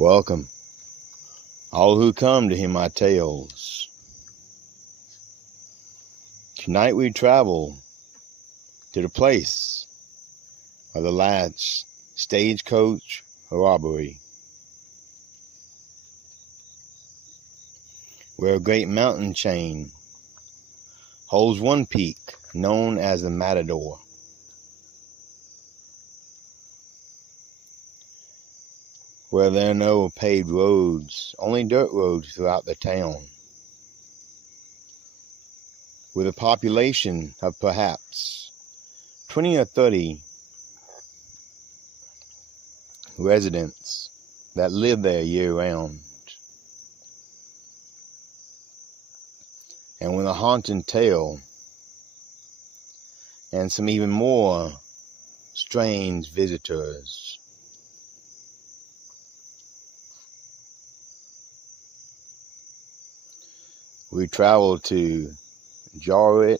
Welcome, all who come to hear my tales. Tonight we travel to the place of the last stagecoach robbery, where a great mountain chain holds one peak known as the Matador. Where there are no paved roads, only dirt roads throughout the town, with a population of perhaps 20 or 30 residents that live there year-round, and with a haunting tale and some even more strange visitors. We traveled to Jarbidge.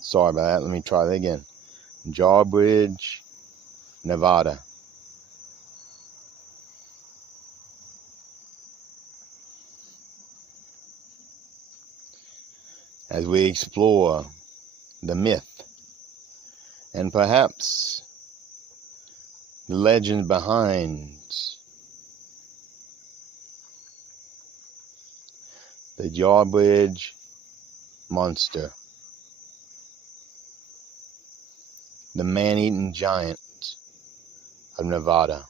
Sorry about that. Let me try that again. Jarbidge, Nevada. As we explore the myth and perhaps the legends behind the Jarbidge monster, the man-eating giant of Nevada.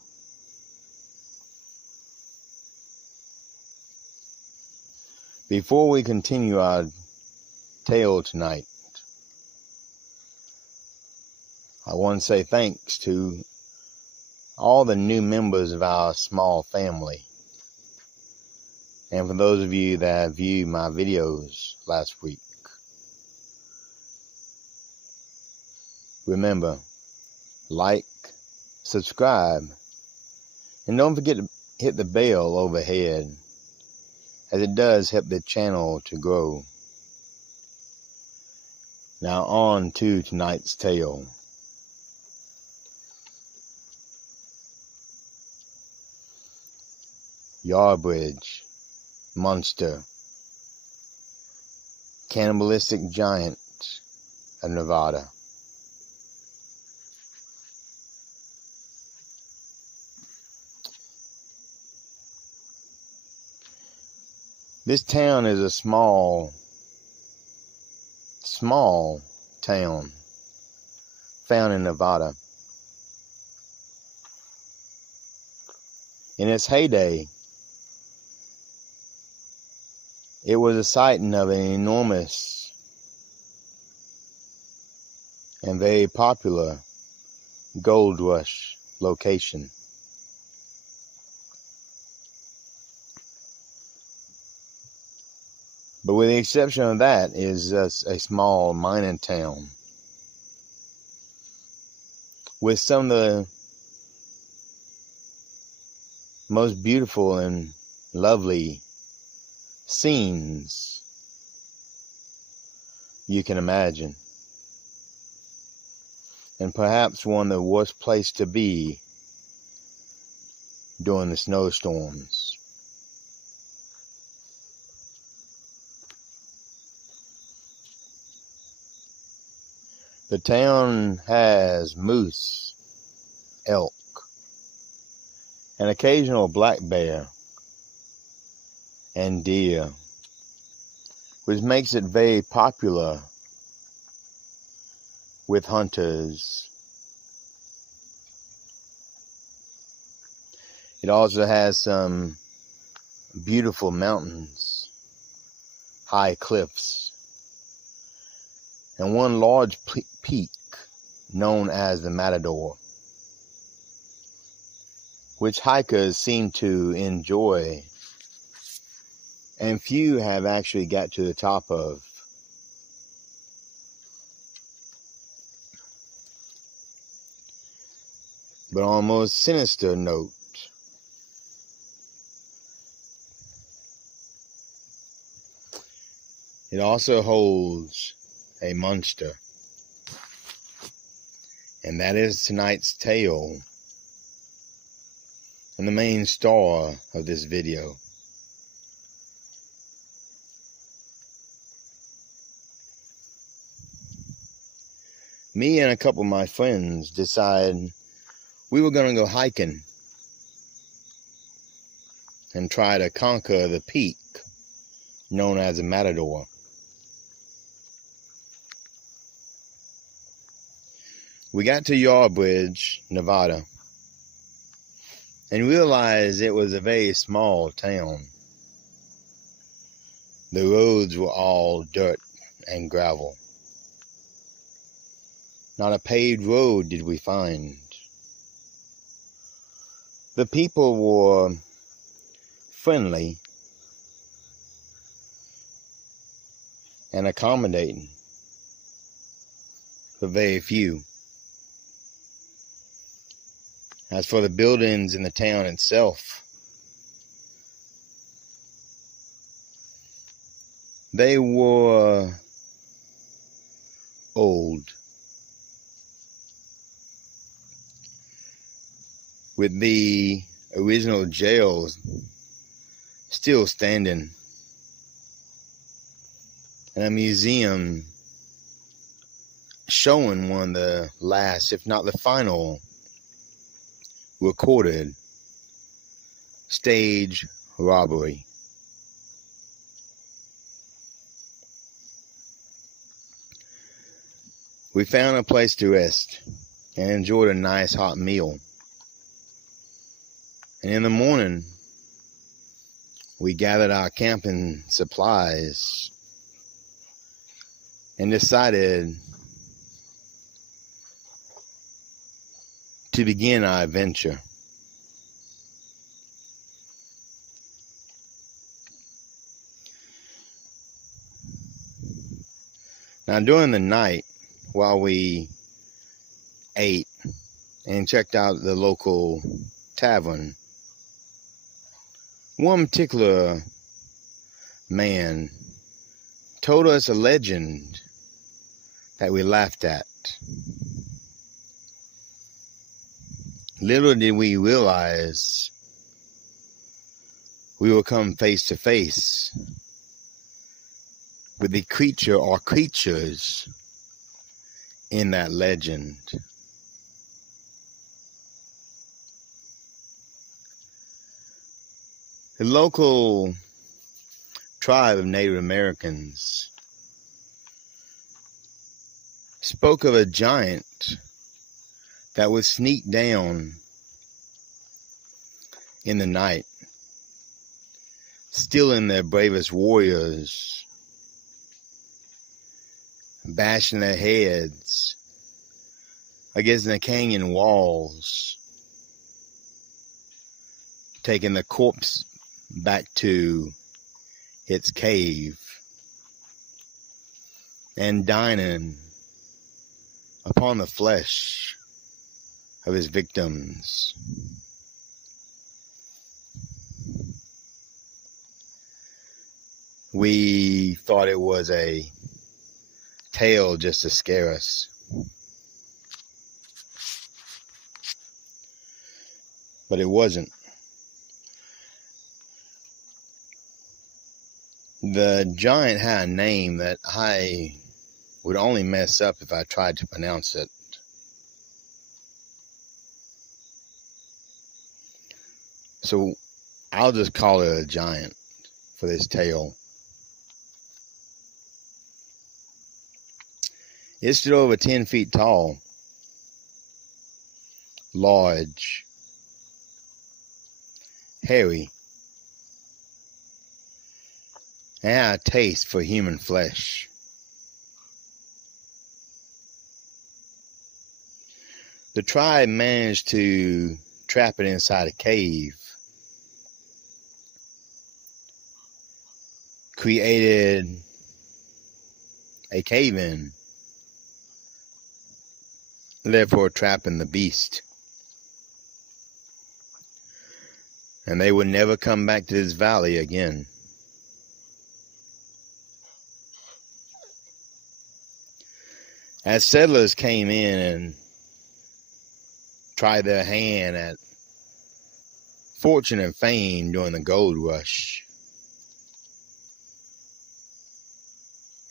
Before we continue our tale tonight, I want to say thanks to all the new members of our small family. And for those of you that viewed my videos last week, remember, like, subscribe, and don't forget to hit the bell overhead, as it does help the channel to grow. Now on to tonight's tale. Jarbidge monster, cannibalistic giant of Nevada. This town is a small town found in Nevada. In its heyday, it was a sighting of an enormous and very popular gold rush location. But with the exception of that, it is just a small mining town with some of the most beautiful and lovely scenes you can imagine, and perhaps one of the worst places to be during the snowstorms. The town has moose, elk, an occasional black bear, and deer, which makes it very popular with hunters. It also has some beautiful mountains, high cliffs, and one large peak known as the Matador, which hikers seem to enjoy, and few have actually got to the top of. But on a more sinister note, it also holds a monster. And that is tonight's tale and the main star of this video. Me and a couple of my friends decided we were going to go hiking and try to conquer the peak known as the Matador. We got to Jarbidge, Nevada, and realized it was a very small town. The roads were all dirt and gravel. Not a paved road did we find. The people were friendly and accommodating, but very few. As for the buildings in the town itself, they were old, with the original jails still standing, and a museum showing one of the last, if not the final, recorded stage robbery. We found a place to rest and enjoyed a nice hot meal. And in the morning, we gathered our camping supplies and decided to begin our adventure. Now, during the night, while we ate and checked out the local tavern, one particular man told us a legend that we laughed at. Little did we realize we would come face to face with the creature or creatures in that legend. The local tribe of Native Americans spoke of a giant that would sneak down in the night, stealing their bravest warriors, bashing their heads against the canyon walls, taking the corpse back to its cave, and dining upon the flesh of his victims. We thought it was a tale just to scare us. But it wasn't. The giant had a name that I would only mess up if I tried to pronounce it. So I'll just call it a giant for this tale. It stood over 10 feet tall, large, hairy, and had a taste for human flesh. The tribe managed to trap it inside a cave, created a cave-in, therefore trapping the beast. And they would never come back to this valley again. As settlers came in and tried their hand at fortune and fame during the gold rush.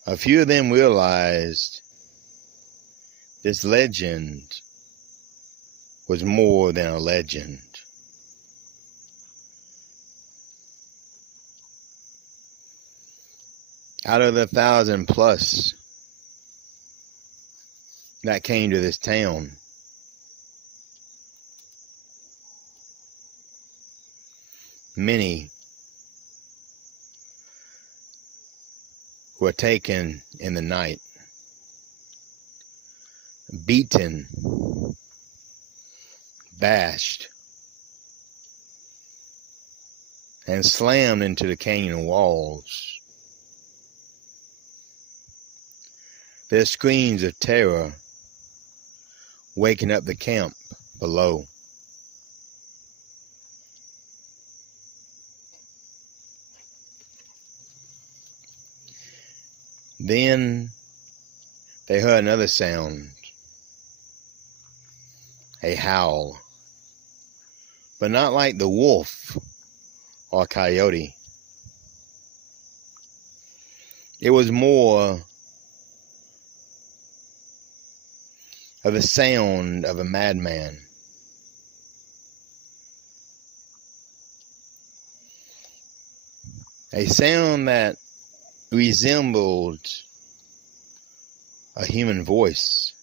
A few of them realized this legend was more than a legend. Out of the 1,000 plus that came to this town, many were taken in the night, beaten, bashed, and slammed into the canyon walls. Their screams of terror waking up the camp below. Then they heard another sound, a howl, but not like the wolf or coyote. It was more of the sound of a madman. A sound that resembled a human voice,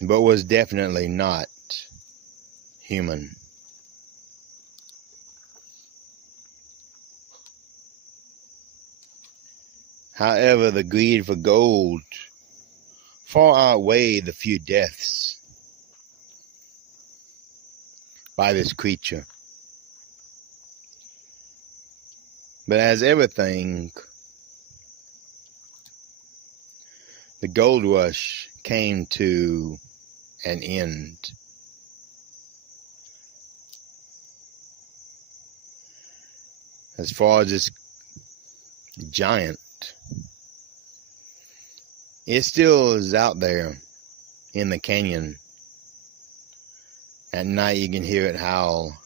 but was definitely not human. However, the greed for gold far outweighed the few deaths by this creature. But as everything, the gold rush came to an end. As far as this giant, it still is out there in the canyon. At night you can hear it howl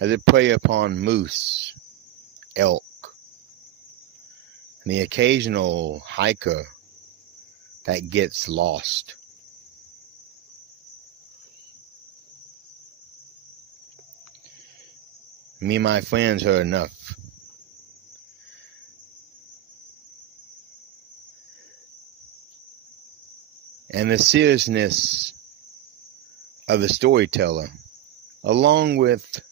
as it prey upon moose, elk, and the occasional hiker that gets lost. Me and my friends heard enough. And the seriousness of the storyteller, along with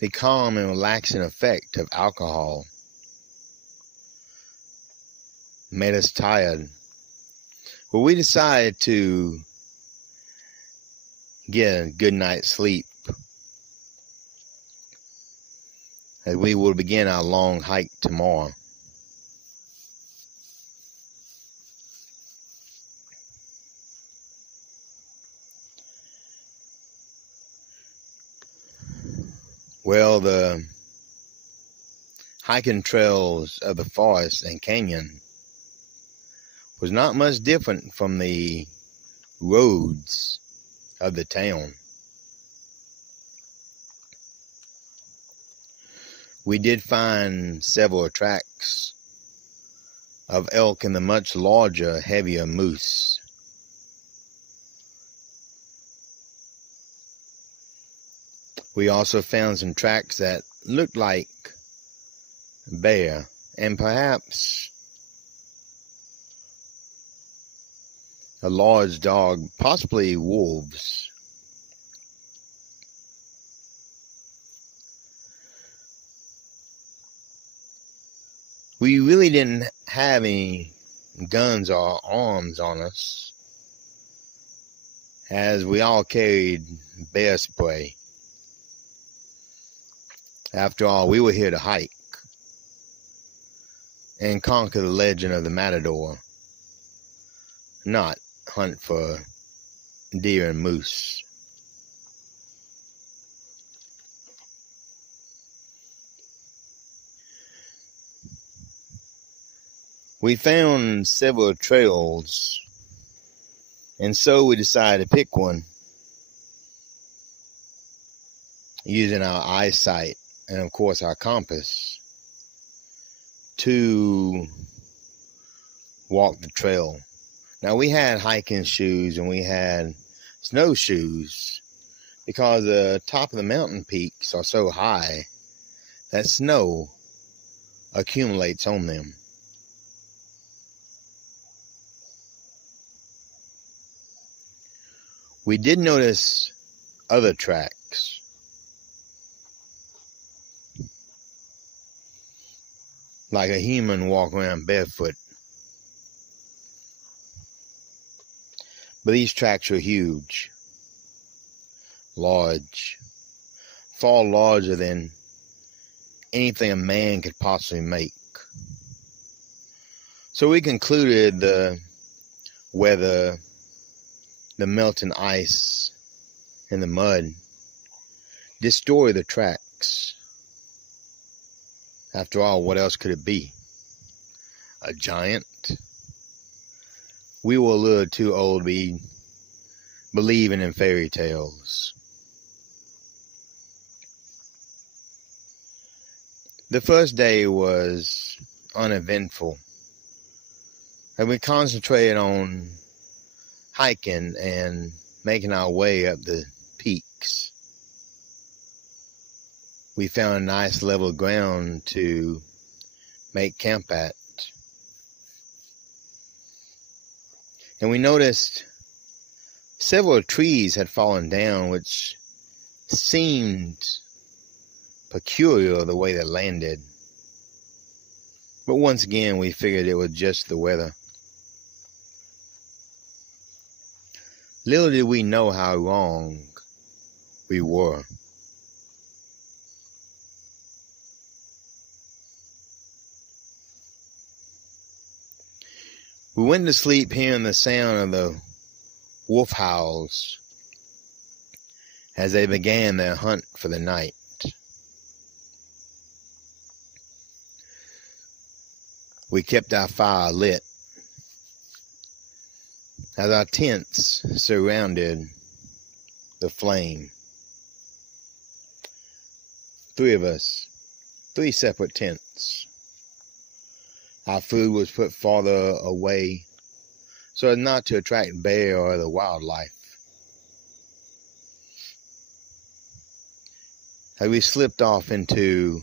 the calm and relaxing effect of alcohol, made us tired. Well, we decided to get a good night's sleep as we will begin our long hike tomorrow. Well, the hiking trails of the forest and canyon was not much different from the roads of the town. We did find several tracks of elk and the much larger, heavier moose. We also found some tracks that looked like bear and perhaps a large dog, possibly wolves. We really didn't have any guns or arms on us, as we all carried bear spray. After all, we were here to hike and conquer the legend of the matador, not hunt for deer and moose. We found several trails, and so we decided to pick one using our eyesight and, of course, our compass to walk the trail. Now, we had hiking shoes and we had snowshoes because the top of the mountain peaks are so high that snow accumulates on them. We did notice other tracks. Like a human walking around barefoot. But these tracks are huge. Large. Far larger than anything a man could possibly make. So we concluded the weather, the melting ice, and the mud destroy the tracks. After all, what else could it be? A giant? We were a little too old to be believing in fairy tales. The first day was uneventful. And we concentrated on hiking and making our way up the peaks. We found a nice level ground to make camp at. And we noticed several trees had fallen down, which seemed peculiar the way they landed. But once again, we figured it was just the weather. Little did we know how wrong we were. We went to sleep hearing the sound of the wolf howls as they began their hunt for the night. We kept our fire lit as our tents surrounded the flame. 3 of us, 3 separate tents. Our food was put farther away so as not to attract bear or the wildlife. As we slipped off into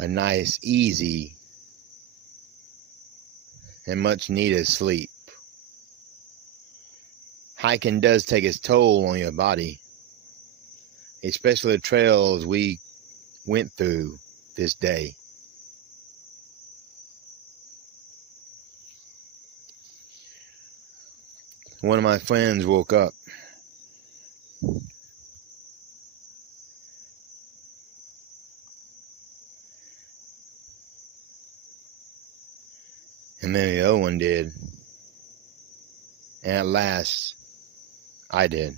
a nice, easy, and much needed sleep. Hiking does take its toll on your body, especially the trails we went through this day. One of my friends woke up. And then the other one did. And at last, I did.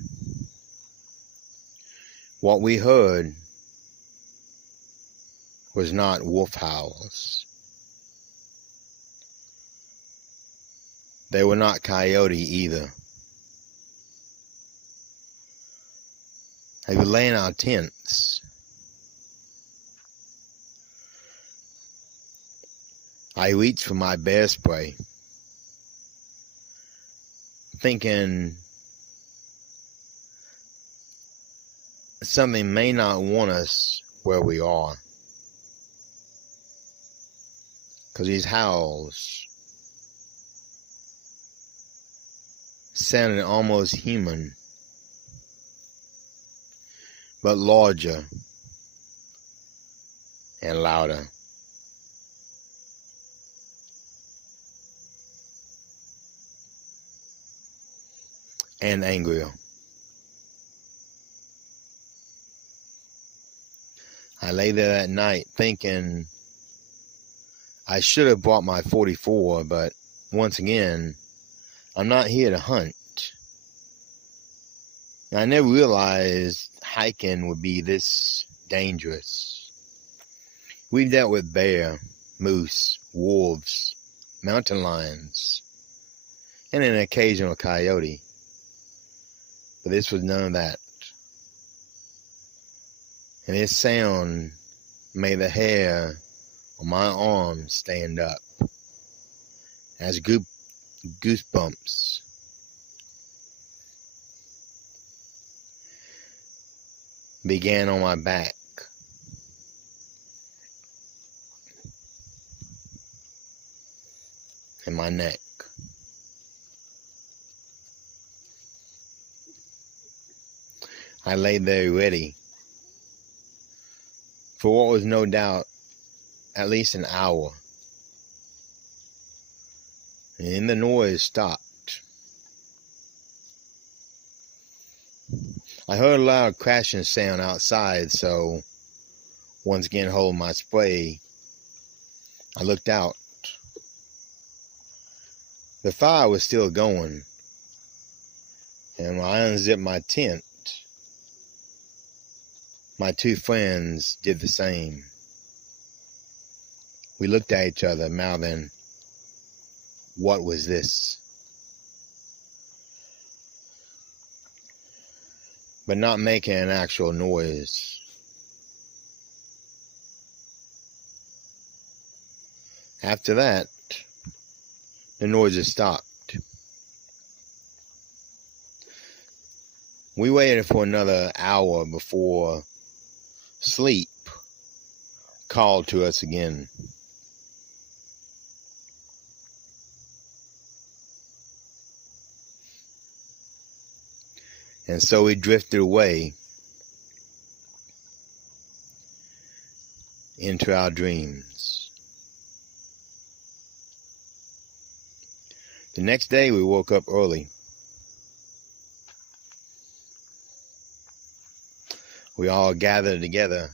What we heard was not wolf howls. They were not coyote either. They were laying our tents. I reached for my bear spray, thinking something may not want us where we are. Because these howls sounded almost human, but larger and louder. And angrier. I lay there that night thinking I should have brought my 44, but once again, I'm not here to hunt. I never realized hiking would be this dangerous. We've dealt with bear, moose, wolves, mountain lions, and an occasional coyote. But this was none of that. And this sound made the hair on my arms stand up as goosebumps began on my back. And my neck. I lay there ready for what was no doubt at least an hour. And then the noise stopped. I heard a loud crashing sound outside, so once again holding my spray, I looked out. The fire was still going, and when I unzipped my tent, my two friends did the same. We looked at each other, mouthing, "What was this?" But not making an actual noise. After that, the noises stopped. We waited for another hour before sleep called to us again. And so we drifted away into our dreams. The next day we woke up early. We all gathered together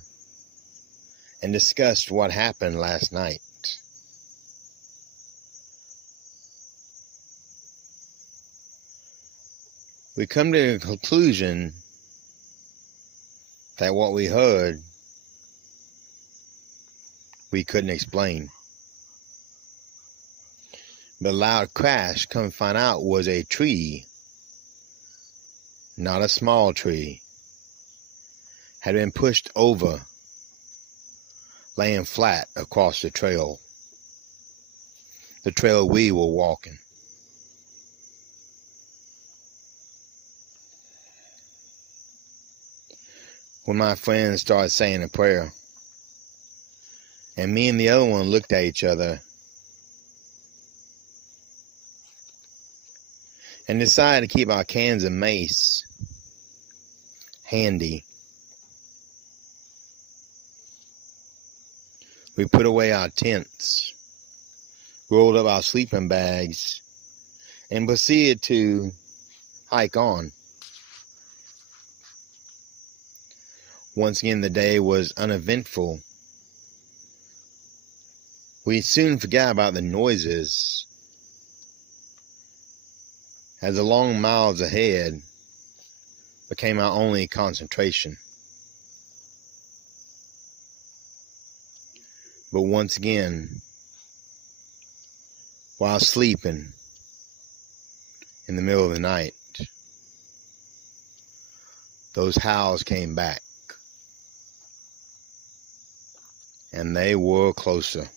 and discussed what happened last night. We come to the conclusion that what we heard, we couldn't explain. The loud crash, come to find out, was a tree, not a small tree, had been pushed over, laying flat across the trail we were walking. When my friends started saying a prayer, and me and the other one looked at each other and decided to keep our cans of mace handy. We put away our tents, rolled up our sleeping bags, and proceeded to hike on. Once again, the day was uneventful. We soon forgot about the noises as the long miles ahead became our only concentration. But once again, while sleeping in the middle of the night, those howls came back. And they were closer.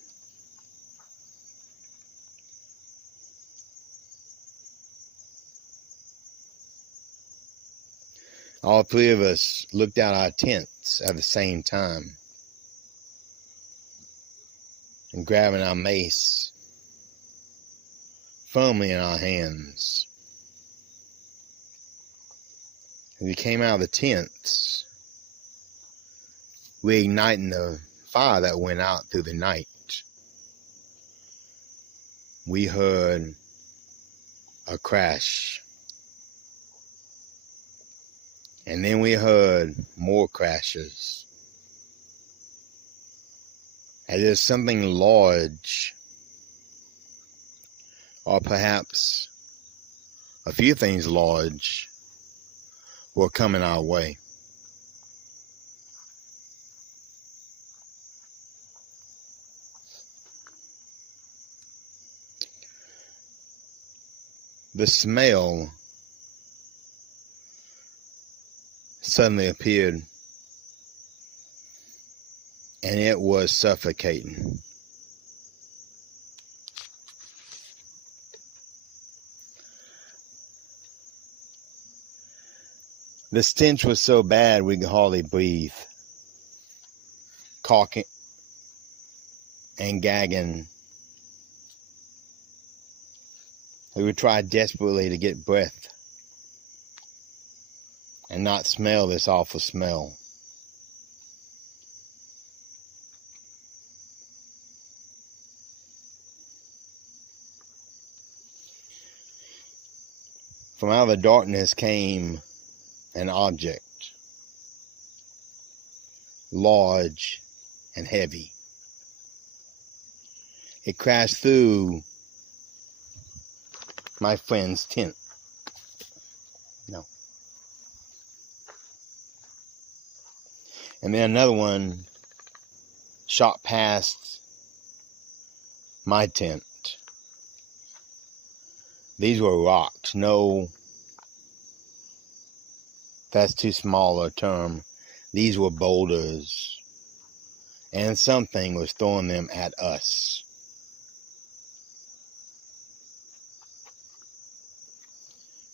All three of us looked out our tents at the same time and grabbing our mace firmly in our hands. As we came out of the tents, we ignited the fire that went out through the night. We heard a crash. And then we heard more crashes. As if something large, or perhaps a few things large, were coming our way. The smell suddenly appeared and it was suffocating. The stench was so bad we could hardly breathe. Coughing and gagging. We would try desperately to get breath and not smell this awful smell. From out of the darkness came an object, large and heavy. It crashed through my friend's tent. No. And then another one shot past my tent. These were rocks. No, that's too small a term. These were boulders. And something was throwing them at us.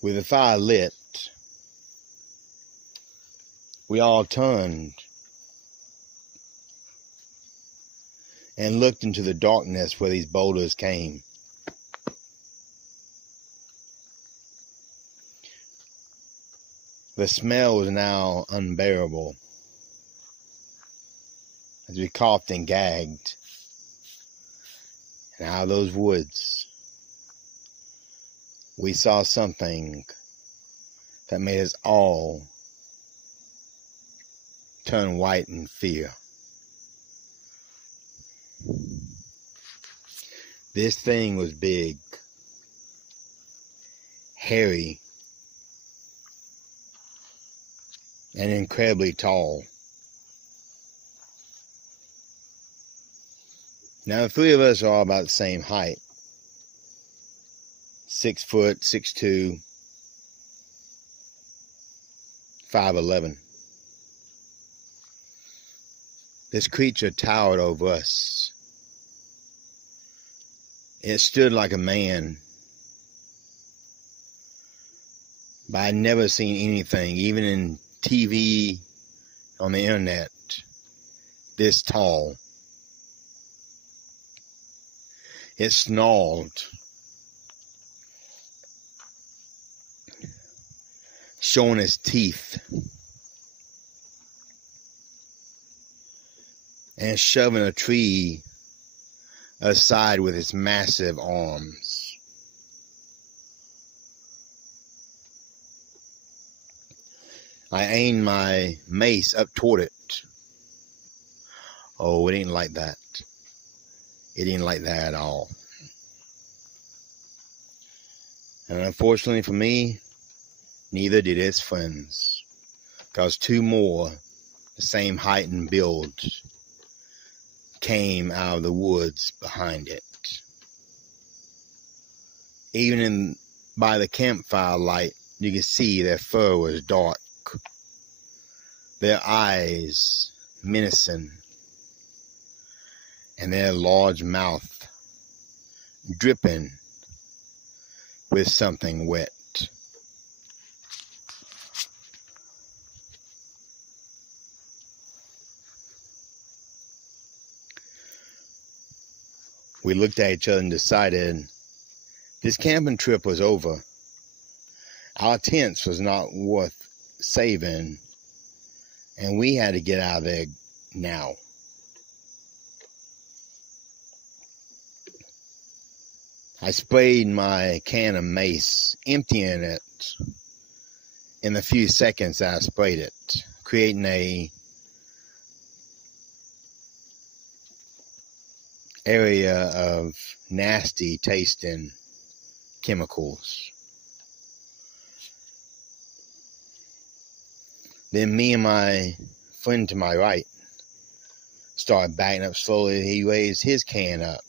With the fire lit, we all turned and looked into the darkness where these boulders came. The smell was now unbearable as we coughed and gagged. And out of those woods, we saw something that made us all turn white in fear. This thing was big, hairy, and incredibly tall. Now the three of us are all about the same height. 6 foot, 6'2", 5'11". This creature towered over us. It stood like a man. But I'd never seen anything, even in TV, on the internet, this tall. It snarled, showing its teeth, and shoving a tree aside with its massive arms. I aimed my mace up toward it. Oh, it ain't like that. It ain't like that at all. And unfortunately for me, neither did its friends. Because two more, the same height and build, came out of the woods behind it. Even by the campfire light, you could see their fur was dark. Their eyes menacing. And their large mouth dripping with something wet. We looked at each other and decided this camping trip was over. Our tents was not worth saving, and we had to get out of there now. I sprayed my can of mace, emptying it in the few seconds that I sprayed it, creating a area of nasty tasting chemicals. Then me and my friend to my right started backing up slowly. He raised his can up.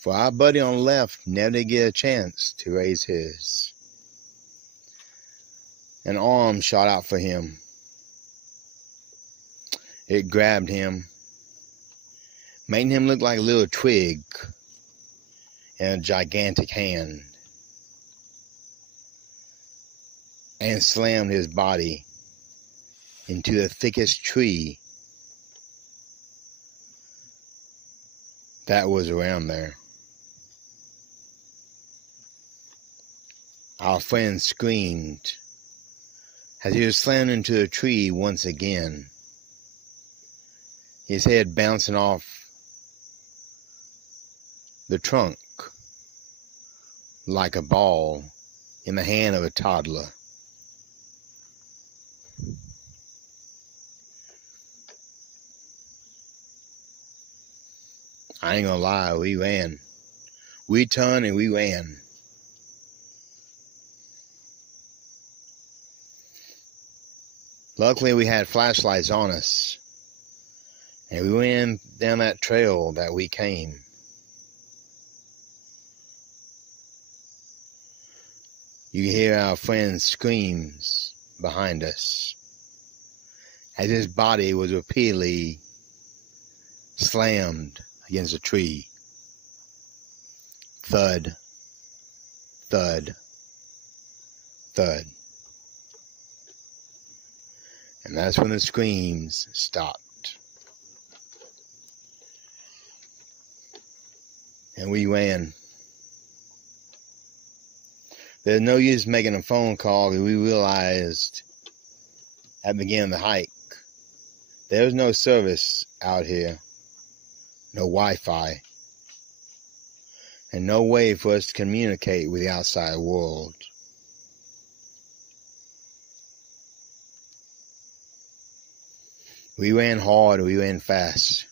For our buddy on the left never did get a chance to raise his. An arm shot out for him. It grabbed him, making him look like a little twig in a gigantic hand, and slammed his body into the thickest tree that was around there. Our friend screamed as he was slammed into the tree once again, his head bouncing off the trunk like a ball in the hand of a toddler. I ain't gonna lie, we ran. We turned and we ran. Luckily, we had flashlights on us, and we went down that trail that we came. You can hear our friend's screams behind us as his body was repeatedly slammed against a tree. Thud, thud, thud. And that's when the screams stopped. And we ran. There's no use making a phone call because we realized at the beginning of the hike, there's no service out here, no Wi-Fi, and no way for us to communicate with the outside world. We ran hard, we ran fast.